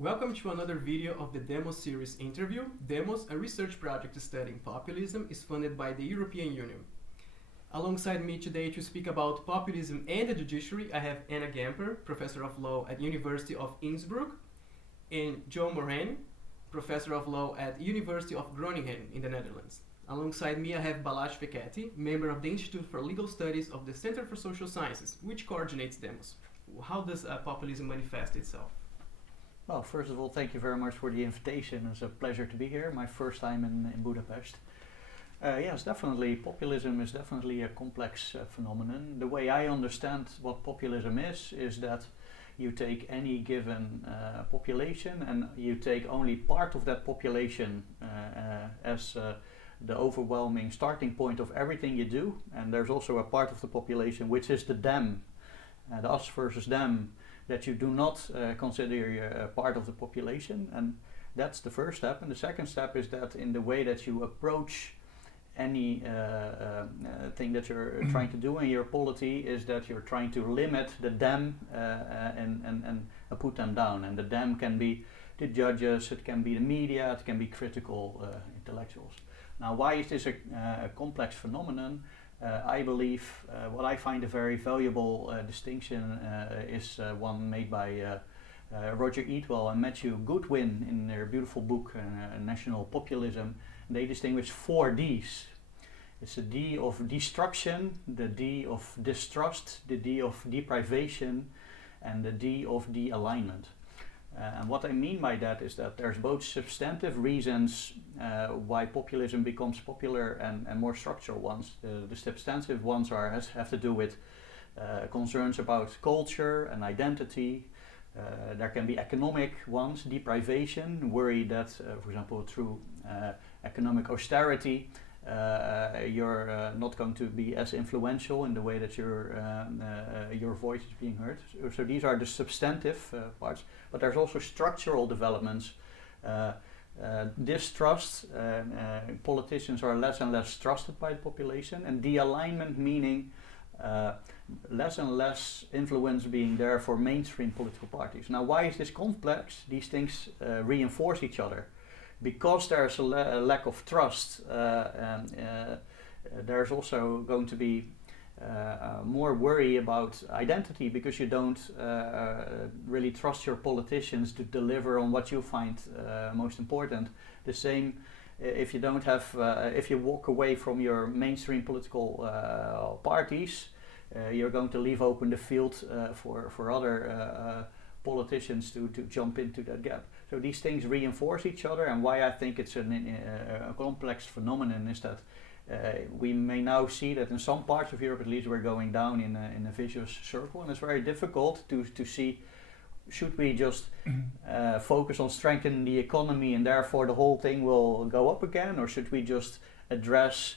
Welcome to another video of the Demos series interview. Demos, a research project studying populism, is funded by the European Union. Alongside me today to speak about populism and the judiciary, I have Anna Gamper, Professor of Law at University of Innsbruck, and John Morijn, Professor of Law at University of Groningen in the Netherlands. Alongside me, I have Balázs Fekete, member of the Institute for Legal Studies of the Center for Social Sciences, which coordinates Demos. How does populism manifest itself? Well, first of all, thank you very much for the invitation. It's a pleasure to be here. My first time in Budapest. Yes, definitely. Populism is definitely a complex phenomenon. The way I understand what populism is that you take any given population and you take only part of that population as the overwhelming starting point of everything you do. And there's also a part of the population which is the them, the us versus them, that you do not consider part of the population, and that's the first step. And the second step is that in the way that you approach any thing that you're trying to do in your polity is that you're trying to limit the them and put them down. And the them can be the judges, it can be the media, it can be critical intellectuals. Now, why is this a complex phenomenon? I believe what I find a very valuable distinction is one made by Roger Eatwell and Matthew Goodwin in their beautiful book, National Populism. They distinguish 4 Ds. It's the D of destruction, the D of distrust, the D of deprivation, and the D of de-alignment. And what I mean by that is that there's both substantive reasons why populism becomes popular and more structural ones. The substantive ones have to do with concerns about culture and identity. There can be economic ones, deprivation, worry that, for example, through economic austerity, you're not going to be as influential in the way that your voice is being heard. So these are the substantive parts, but there's also structural developments. Distrust, politicians are less and less trusted by the population, and de-alignment meaning less and less influence being there for mainstream political parties. Now, why is this complex? These things reinforce each other. Because there's a lack of trust, there's also going to be more worry about identity, because you don't really trust your politicians to deliver on what you find most important. The same if you don't have, if you walk away from your mainstream political parties, you're going to leave open the field for other politicians to jump into that gap. So these things reinforce each other, and why I think it's a complex phenomenon is that we may now see that in some parts of Europe at least we're going down in a vicious circle, and it's very difficult to see, should we just focus on strengthening the economy and therefore the whole thing will go up again, or should we just address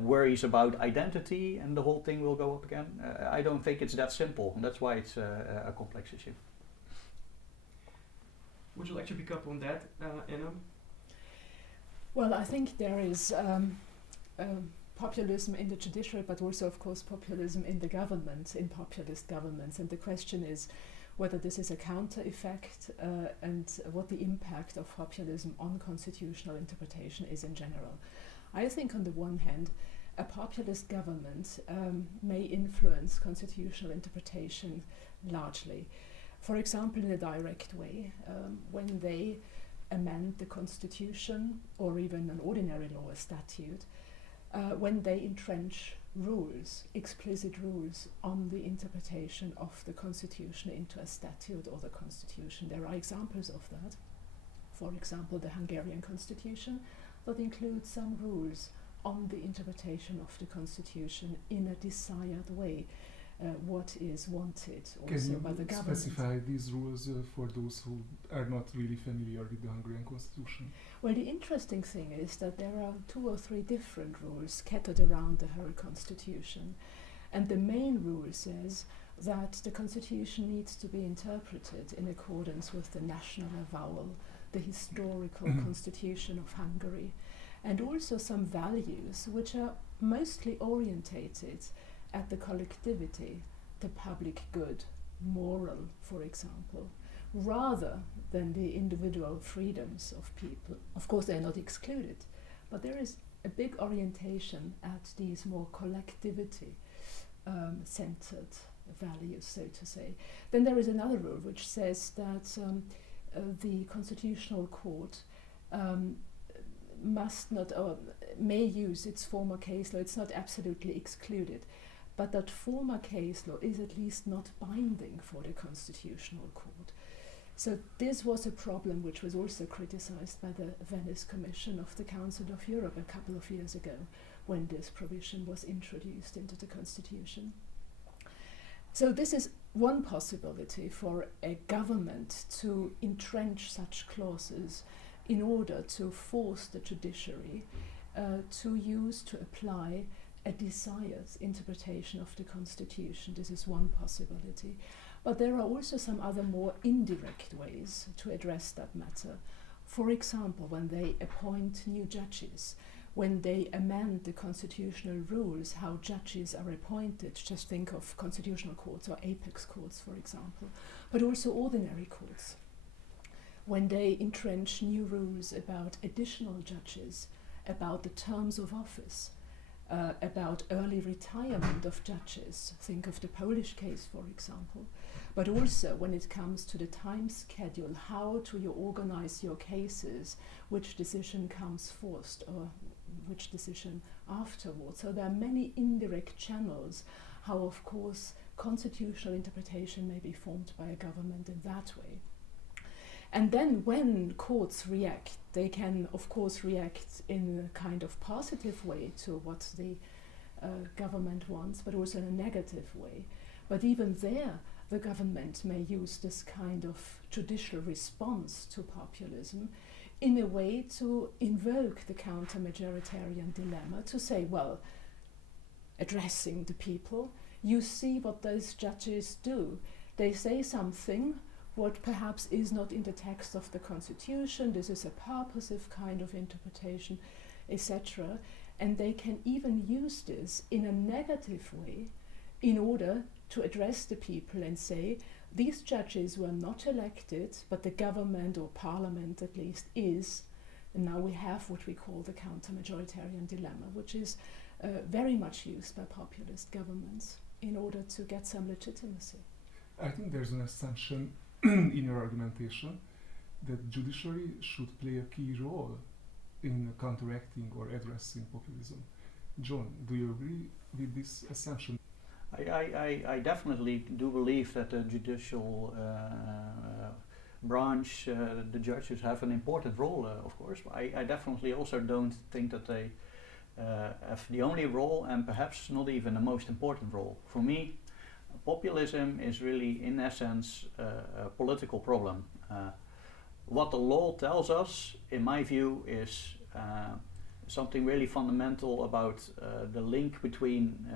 worries about identity and the whole thing will go up again? I don't think it's that simple, and that's why it's a complex issue. Would you like to pick up on that, Anna? Well, I think there is populism in the judiciary, but also, of course, populism in the government, in populist governments. And the question is whether this is a counter effect and what the impact of populism on constitutional interpretation is in general. I think, on the one hand, a populist government may influence constitutional interpretation largely. For example, in a direct way, when they amend the constitution or even an ordinary law, a statute, when they entrench rules, explicit rules on the interpretation of the constitution into a statute or the constitution. There are examples of that. For example, the Hungarian constitution that includes some rules on the interpretation of the constitution in a desired way. What is wanted also by the government. Can you specify these rules for those who are not really familiar with the Hungarian constitution? Well, the interesting thing is that there are 2 or 3 different rules scattered around the whole constitution. And the main rule says that the constitution needs to be interpreted in accordance with the national avowal, the historical constitution of Hungary, and also some values which are mostly orientated at the collectivity, the public good, moral, for example, rather than the individual freedoms of people. Of course, they're not excluded, but there is a big orientation at these more collectivity centered values, so to say. Then there is another rule which says that the Constitutional Court must not or may use its former case law. It's not absolutely excluded, but that former case law is at least not binding for the Constitutional Court. So this was a problem which was also criticized by the Venice Commission of the Council of Europe a couple of years ago, when this provision was introduced into the Constitution. So this is one possibility for a government to entrench such clauses in order to force the judiciary to apply a desired interpretation of the Constitution. This is one possibility. But there are also some other more indirect ways to address that matter. For example, when they appoint new judges, when they amend the constitutional rules how judges are appointed, just think of constitutional courts or apex courts, for example, but also ordinary courts. When they entrench new rules about additional judges, about the terms of office, about early retirement of judges, think of the Polish case, for example, but also when it comes to the time schedule, how do you organize your cases, which decision comes first or which decision afterwards. So there are many indirect channels how, of course, constitutional interpretation may be formed by a government in that way. And then when courts react, they can, of course, react in a kind of positive way to what the government wants, but also in a negative way. But even there, the government may use this kind of judicial response to populism in a way to invoke the counter-majoritarian dilemma, to say, well, addressing the people, you see what those judges do. They say something what perhaps is not in the text of the Constitution, this is a purposive kind of interpretation, etc. And they can even use this in a negative way in order to address the people and say, these judges were not elected, but the government or parliament at least is, and now we have what we call the counter-majoritarian dilemma, which is very much used by populist governments in order to get some legitimacy. I think there's an assumption in your argumentation that judiciary should play a key role in counteracting or addressing populism. John, do you agree with this assumption? I definitely do believe that the judicial branch, the judges have an important role, of course. I definitely also don't think that they have the only role, and perhaps not even the most important role. For me, populism is really, in essence, a political problem. What the law tells us, in my view, is something really fundamental about the link between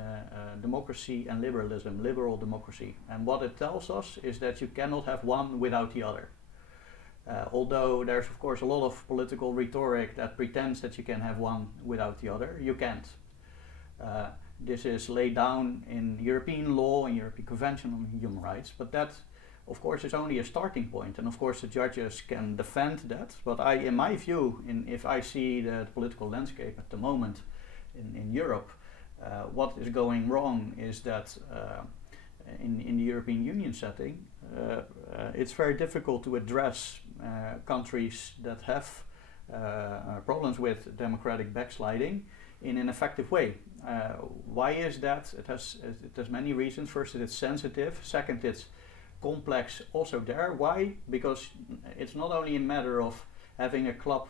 democracy and liberalism, liberal democracy. And what it tells us is that you cannot have one without the other. Although there's of course a lot of political rhetoric that pretends that you can have one without the other, you can't. This is laid down in European law and European Convention on Human Rights, but that of course is only a starting point, and of course the judges can defend that. But in my view, if I see the political landscape at the moment in Europe, what is going wrong is that in the European Union setting, it's very difficult to address countries that have problems with democratic backsliding in an effective way. Why is that? It has many reasons. First, it's sensitive. Second, it's complex also there. Why? Because it's not only a matter of having a club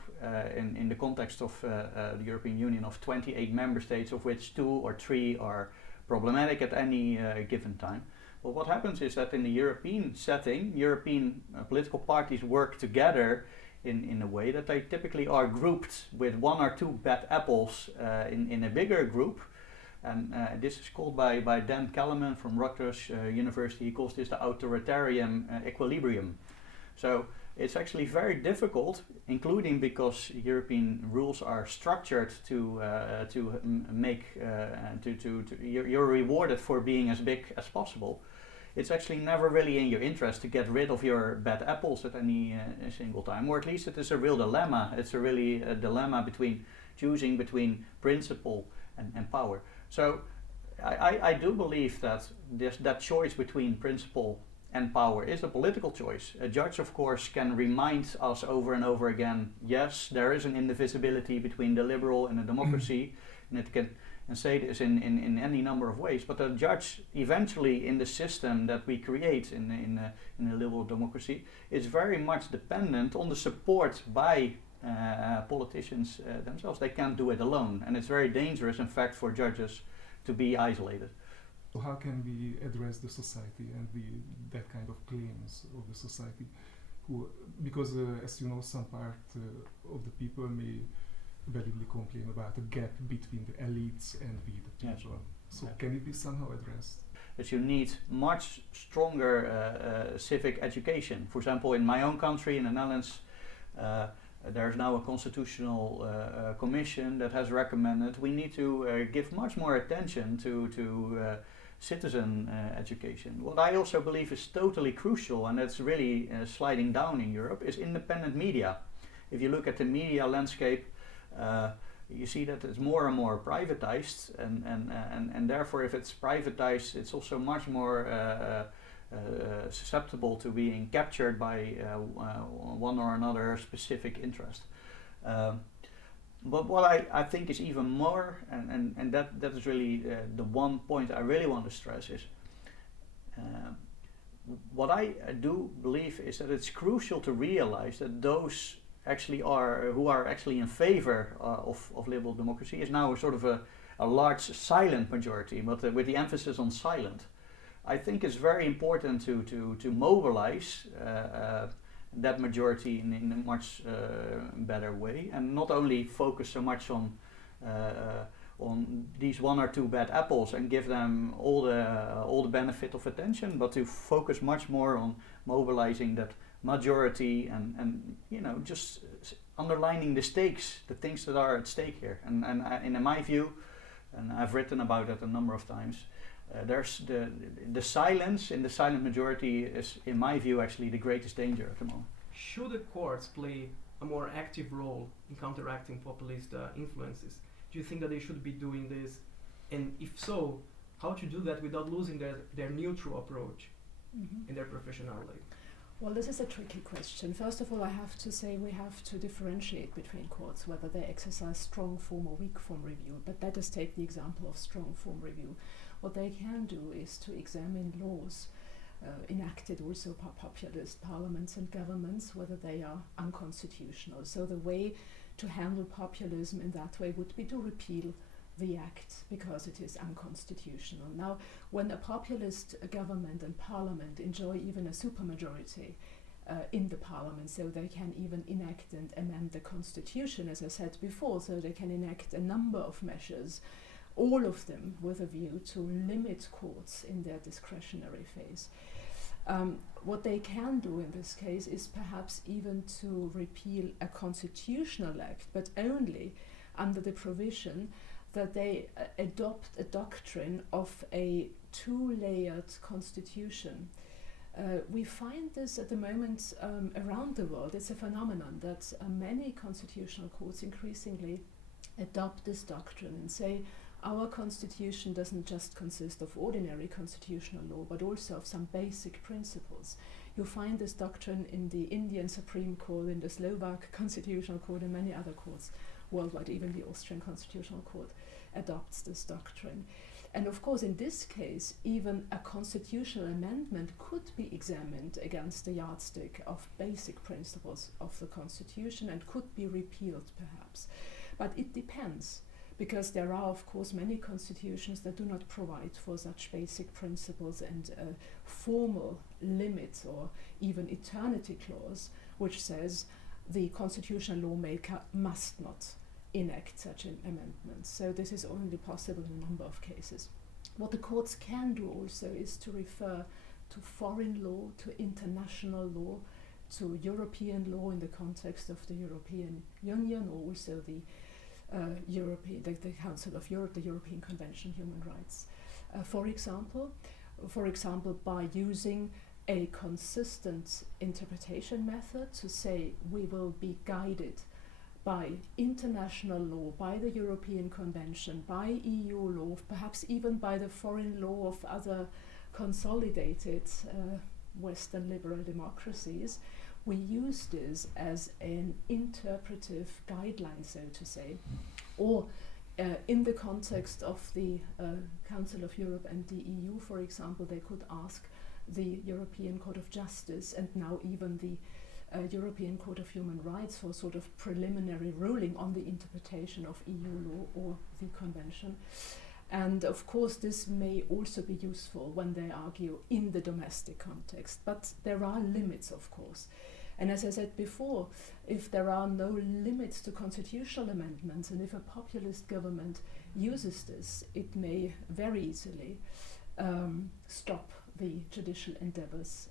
in the context of the European Union of 28 member states, of which 2 or 3 are problematic at any given time. But what happens is that in the European setting, European political parties work together in a way that they typically are grouped with 1 or 2 bad apples in a bigger group. And this is called by Dan Kellerman from Rutgers University, he calls this the authoritarian equilibrium. So it's actually very difficult, including because European rules are structured you're rewarded for being as big as possible. it's actually never really in your interest to get rid of your bad apples at any single time, or at least it is a real dilemma. It's really a dilemma between choosing between principle and power. So I do believe that that choice between principle and power is a political choice. A judge, of course, can remind us over and over again, yes, there is an indivisibility between the liberal and the democracy, and it can say this in any number of ways, but a judge eventually in the system that we create in a liberal democracy is very much dependent on the support by politicians themselves. They can't do it alone, and it's very dangerous, in fact, for judges to be isolated. So how can we address the society and that kind of claims of the society? Because as you know, some part of the people may validly complain about a gap between the elites and we the people. So can it be somehow addressed? That you need much stronger civic education. For example, in my own country, in the Netherlands, there's now a constitutional commission that has recommended we need to give much more attention to citizen education. What I also believe is totally crucial, and that's really sliding down in Europe, is independent media. If you look at the media landscape, you see that it's more and more privatized, and therefore if it's privatized, it's also much more susceptible to being captured by one or another specific interest. But what I think is even more, and that is really the one point I really want to stress is, what I do believe is that it's crucial to realize that those who are actually in favor of liberal democracy is now sort of a large silent majority, but with the emphasis on silent. I think it's very important to mobilize that majority in a much better way, and not only focus so much on these one or two bad apples and give them all the benefit of attention, but to focus much more on mobilizing that majority and just underlining the stakes, the things that are at stake here. And in my view, and I've written about it a number of times, there's the silence in the silent majority is, in my view, actually the greatest danger at the moment. Should the courts play a more active role in counteracting populist influences? Do you think that they should be doing this? And if so, how to do that without losing their neutral approach and their professionality? Well, this is a tricky question. First of all, I have to say we have to differentiate between courts, whether they exercise strong form or weak form review. But let us take the example of strong form review. What they can do is to examine laws enacted also by populist parliaments and governments, whether they are unconstitutional. So the way to handle populism in that way would be to repeal the act because it is unconstitutional. Now, when a populist government and parliament enjoy even a supermajority in the parliament, so they can even enact and amend the constitution, as I said before, so they can enact a number of measures, all of them with a view to limit courts in their discretionary phase. What they can do in this case is perhaps even to repeal a constitutional act, but only under the provision that they adopt a doctrine of a two-layered constitution. We find this at the moment around the world. It's a phenomenon that many constitutional courts increasingly adopt this doctrine and say our constitution doesn't just consist of ordinary constitutional law, but also of some basic principles. You find this doctrine in the Indian Supreme Court, in the Slovak Constitutional Court, and many other courts worldwide. Even the Austrian Constitutional Court adopts this doctrine. And of course, in this case, even a constitutional amendment could be examined against the yardstick of basic principles of the Constitution and could be repealed, perhaps. But it depends, because there are, of course, many constitutions that do not provide for such basic principles and a formal limit or even eternity clause, which says the constitutional lawmaker must not enact such an amendment. So this is only possible in a number of cases. What the courts can do also is to refer to foreign law, to international law, to European law in the context of the European Union, or also the Council of Europe, the European Convention on Human Rights. For example, for example, by using a consistent interpretation method to say we will be guided by international law, by the European Convention, by EU law, perhaps even by the foreign law of other consolidated Western liberal democracies. We use this as an interpretive guideline, so to say, or in the context of the Council of Europe and the EU, for example, they could ask the European Court of Justice and now even the European Court of Human Rights for sort of preliminary ruling on the interpretation of EU law or the Convention. And of course this may also be useful when they argue in the domestic context, but there are limits, of course. And as I said before, if there are no limits to constitutional amendments and if a populist government uses this, it may very easily stop the judicial endeavors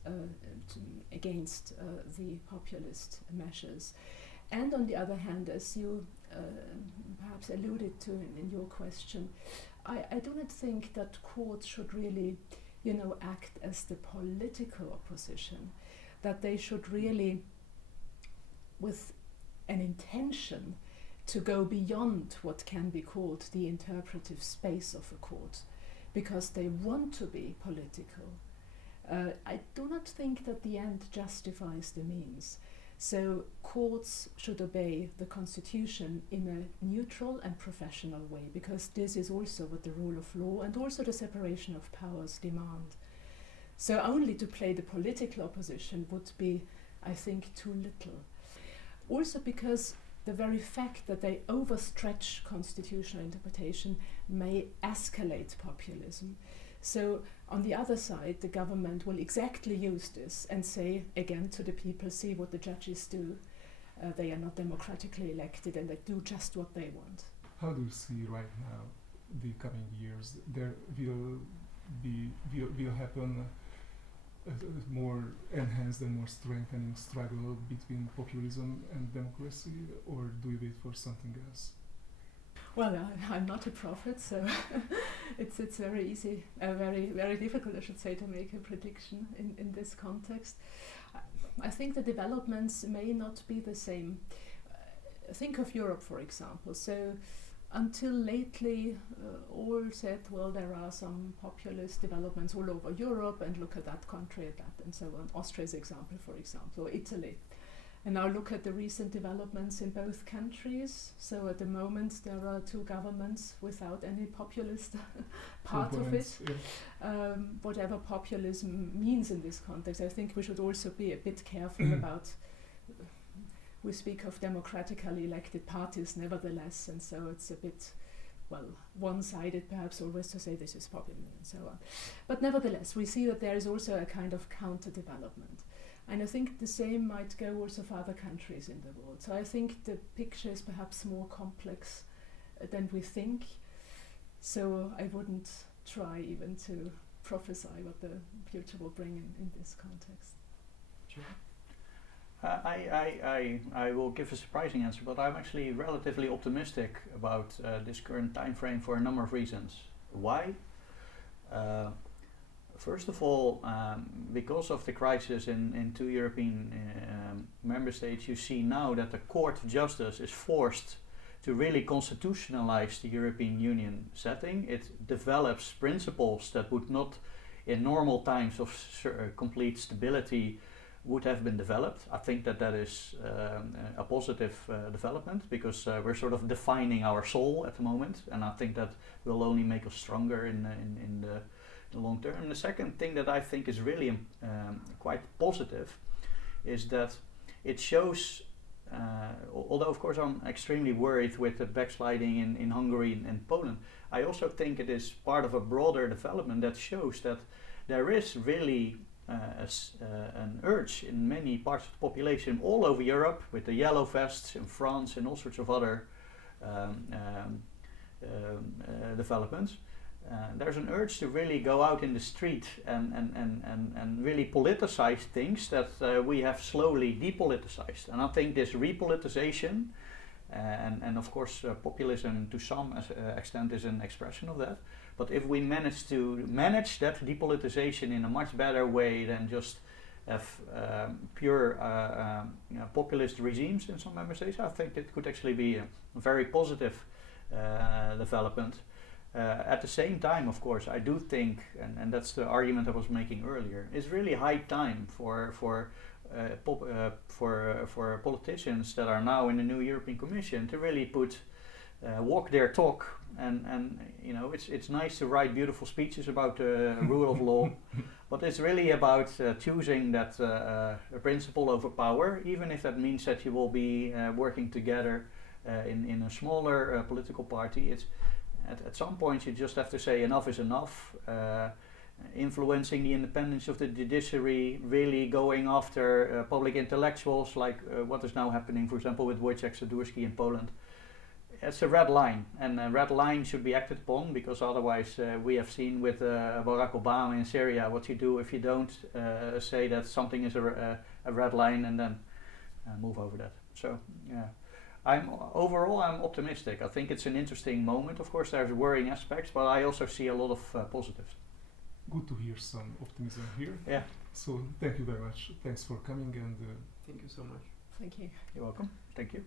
against the populist measures. And on the other hand, as you perhaps alluded to in your question, I do not think that courts should really, act as the political opposition, that they should really, with an intention to go beyond what can be called the interpretive space of a court, because they want to be political. I do not think that the end justifies the means. So courts should obey the constitution in a neutral and professional way, because this is also what the rule of law and also the separation of powers demand. So only to play the political opposition would be, I think, too little. Also because the very fact that they overstretch constitutional interpretation may escalate populism. So on the other side, the government will exactly use this and say again to the people, see what the judges do. They are not democratically elected and they do just what they want. How do you see right now the coming years? There will happen a more enhanced and more strengthening struggle between populism and democracy, or do you wait for something else? Well, I'm not a prophet, so it's very easy, very difficult, I should say, to make a prediction in this context. I think the developments may not be the same. Think of Europe, for example. So until lately, all said, well, there are some populist developments all over Europe, and look at that country, at that, and so on. Austria's example, for example, or Italy. And now look at the recent developments in both countries. So at the moment there are two governments without any populist part of it. Yeah. Whatever populism means in this context, I think we should also be a bit careful about, we speak of democratically elected parties nevertheless, and so it's a bit, well, one-sided perhaps always to say this is populism and so on. But nevertheless, we see that there is also a kind of counter-development. And I think the same might go also for other countries in the world. So I think the picture is perhaps more complex than we think. So I wouldn't try even to prophesy what the future will bring in this context. Sure. I will give a surprising answer, but I'm actually relatively optimistic about this current time frame for a number of reasons. Why? First of all, because of the crisis in two European member states, you see now that the Court of Justice is forced to really constitutionalize the European Union setting. It develops principles that would not, in normal times of complete stability, would have been developed. I think that is a positive development, because we're sort of defining our soul at the moment, and I think that will only make us stronger in the long term. And the second thing that I think is really quite positive is that it shows, although of course I'm extremely worried with the backsliding in Hungary and Poland, I also think it is part of a broader development that shows that there is really an urge in many parts of the population all over Europe, with the yellow vests in France and all sorts of other developments. There's an urge to really go out in the street and really politicize things that we have slowly depoliticized. And I think this repoliticization, and of course populism to some extent is an expression of that, But if we manage to manage that depoliticization in a much better way than just have pure populist regimes in some member states, I think it could actually be a very positive development. At the same time, of course, I do think, and that's the argument I was making earlier, it's really high time for politicians that are now in the new European Commission to really walk their talk. And you know, it's nice to write beautiful speeches about the rule of law, but it's really about choosing that principle over power, even if that means that you will be working together in a smaller political party. It's at some point you just have to say enough is enough. Influencing the independence of the judiciary, really going after public intellectuals, like what is now happening, for example, with Wojciech Sadurski in Poland. It's a red line, and a red line should be acted upon, because otherwise we have seen with Barack Obama in Syria what you do if you don't say that something is a red line and then move over that. So yeah, overall I'm optimistic. I think it's an interesting moment. Of course there's worrying aspects, but I also see a lot of positives. Good to hear some optimism here. Yeah. So thank you very much. Thanks for coming, and Thank you so much. Thank you. You're welcome. Thank you.